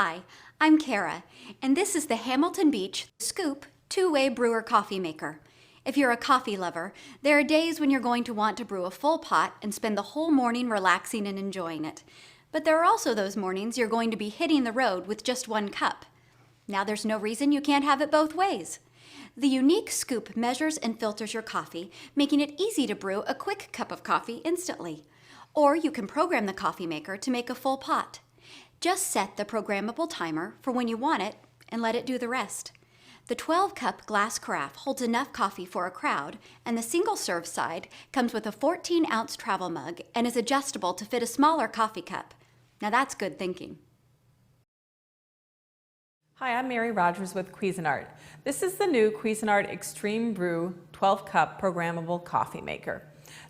Hi, I'm Kara, and this is the Hamilton Beach Scoop two-way brewer coffee maker. If you're a coffee lover, there are days when you're going to want to brew a full pot and spend the whole morning relaxing and enjoying it. But there are also those mornings you're going to be hitting the road with just one cup. Now there's no reason you can't have it both ways. The unique scoop measures and filters your coffee, making it easy to brew a quick cup of coffee instantly. Or you can program the coffee maker to make a full pot. Just set the programmable timer for when you want it and let it do the rest. The 12-cup glass carafe holds enough coffee for a crowd, and the single-serve side comes with a 14-ounce travel mug and is adjustable to fit a smaller coffee cup. Now that's good thinking. Hi, I'm Mary Rogers with Cuisinart. This is the new Cuisinart Extreme Brew 12-cup programmable coffee maker.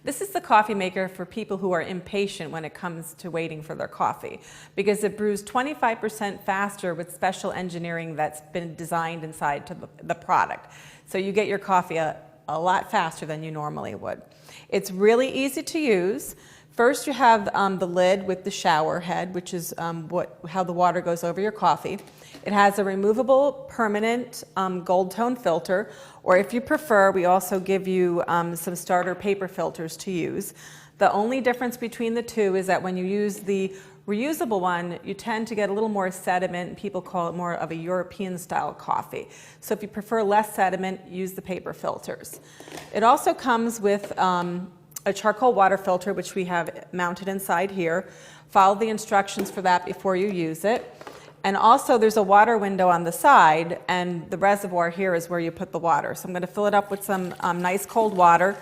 This is the coffee maker for people who are impatient when it comes to waiting for their coffee, because it brews 25% faster with special engineering that's been designed inside to the product. So you get your coffee a lot faster than you normally would. It's really easy to use. First you have the lid with the shower head, which is how the water goes over your coffee. It has a removable permanent gold tone filter, or if you prefer, we also give you some starter paper filters to use. The only difference between the two is that when you use the reusable one, you tend to get a little more sediment, and people call it more of a European style coffee. So if you prefer less sediment, use the paper filters. It also comes with a charcoal water filter, which we have mounted inside here. Follow the instructions for that before you use it. And also there's a water window on the side, and the reservoir here is where you put the water. So I'm going to fill it up with some nice cold water.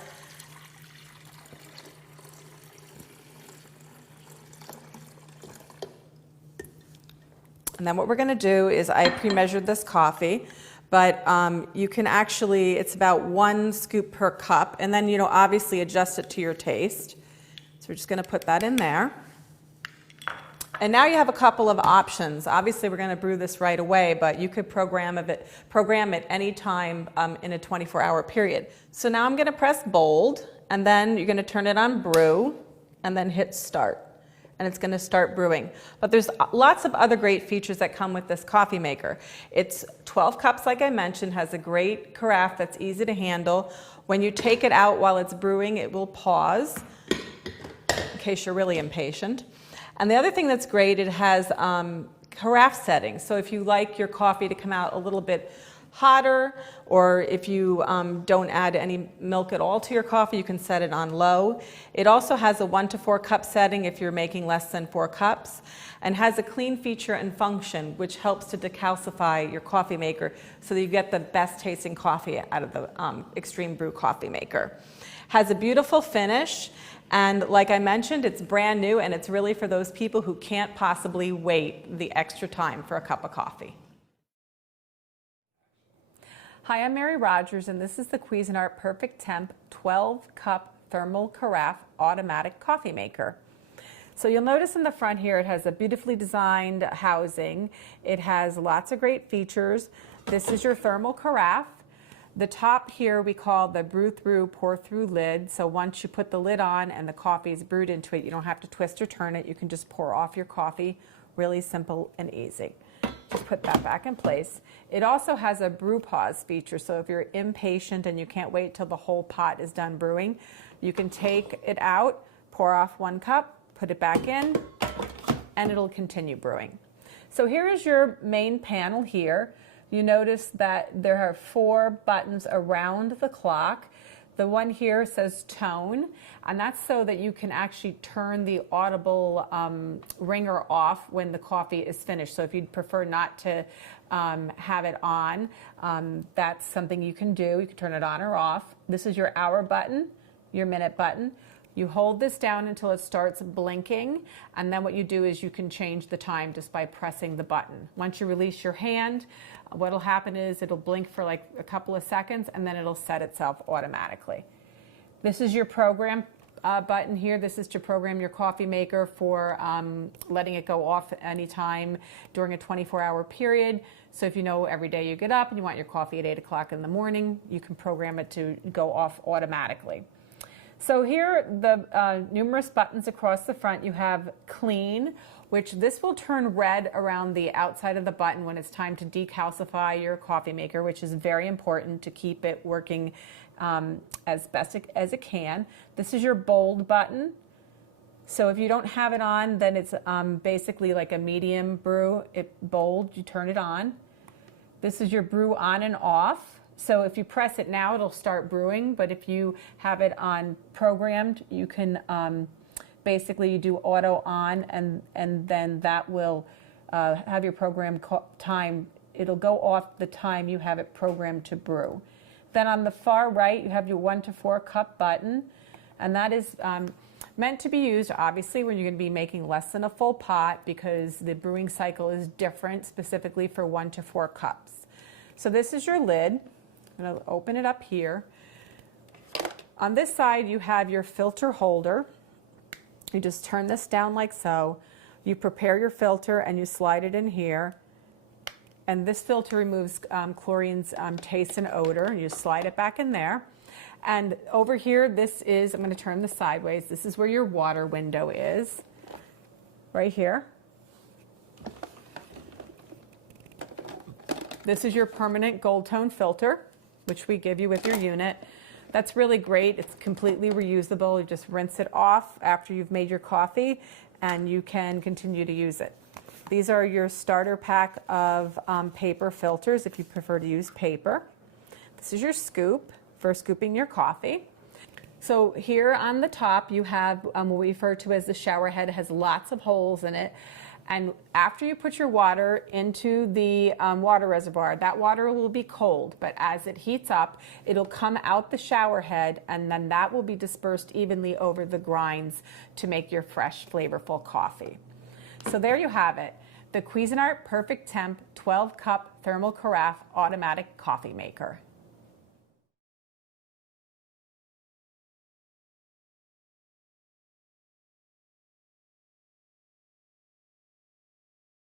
And then what we're going to do is, I pre-measured this coffee, but you can actually, it's about 1 scoop per cup, and then obviously adjust it to your taste. So we're just going to put that in there. And now you have a couple of options. Obviously we're going to brew this right away, but you could program it any time in a 24-hour period. So now I'm going to press bold, and then you're going to turn it on brew, and then hit start. And it's going to start brewing. But there's lots of other great features that come with this coffee maker. It's 12 cups, like I mentioned, has a great carafe that's easy to handle. When you take it out while it's brewing, it will pause, in case you're really impatient. And the other thing that's great, it has carafe settings. So if you like your coffee to come out a little bit hotter, or if you don't add any milk at all to your coffee, you can set it on low. It also has a 1 to 4 cup setting if you're making less than 4 cups, and has a clean feature and function which helps to decalcify your coffee maker so that you get the best tasting coffee out of the Extreme Brew coffee maker. Has a beautiful finish, and like I mentioned, it's brand new, and it's really for those people who can't possibly wait the extra time for a cup of coffee. Hi, I'm Mary Rogers, and this is the Cuisinart Perfect Temp 12-cup thermal carafe automatic coffee maker. So you'll notice in the front here it has a beautifully designed housing. It has lots of great features. This is your thermal carafe. The top here we call the brew through, pour through lid. So once you put the lid on and the coffee is brewed into it, you don't have to twist or turn it. You can just pour off your coffee. Really simple and easy. Just put that back in place. It also has a brew pause feature. So if you're impatient and you can't wait till the whole pot is done brewing, you can take it out, pour off 1 cup, put it back in, and it'll continue brewing. So here is your main panel here. You notice that there are 4 buttons around the clock. The one here says tone, and that's so that you can actually turn the audible ringer off when the coffee is finished. So if you'd prefer not to have it on, that's something you can do. You can turn it on or off. This is your hour button, your minute button. You hold this down until it starts blinking, and then what you do is you can change the time just by pressing the button. Once you release your hand, what'll happen is it'll blink for like a couple of seconds, and then it'll set itself automatically. This is your program button here. This is to program your coffee maker for letting it go off anytime during a 24-hour period. So if you know every day you get up and you want your coffee at 8 o'clock in the morning, you can program it to go off automatically. So here, the numerous buttons across the front, you have clean, which this will turn red around the outside of the button when it's time to decalcify your coffee maker, which is very important to keep it working as best as it can. This is your bold button. So if you don't have it on, then it's basically like a medium brew. Bold, you turn it on. This is your brew on and off. So if you press it now, it'll start brewing, but if you have it on programmed, you can basically do auto on, and then that will have your program time. It'll go off the time you have it programmed to brew. Then on the far right, you have your 1 to 4 cup button, and that is meant to be used, obviously, when you're going to be making less than a full pot, because the brewing cycle is different, specifically for 1 to 4 cups. So this is your lid. I'm going to open it up here. On this side, you have your filter holder. You just turn this down like so. You prepare your filter and you slide it in here. And this filter removes chlorine's taste and odor. You slide it back in there. And over here, this is, I'm going to turn this sideways. This is where your water window is, right here. This is your permanent gold tone filter, which we give you with your unit. That's really great. It's completely reusable. You just rinse it off after you've made your coffee, and you can continue to use it. These are your starter pack of paper filters if you prefer to use paper. This is your scoop for scooping your coffee. So here on the top, you have what we refer to as the shower head. It has lots of holes in it. And after you put your water into the water reservoir, that water will be cold, but as it heats up, it'll come out the shower head, and then that will be dispersed evenly over the grinds to make your fresh, flavorful coffee. So there you have it, the Cuisinart Perfect Temp 12 Cup Thermal Carafe Automatic Coffee Maker.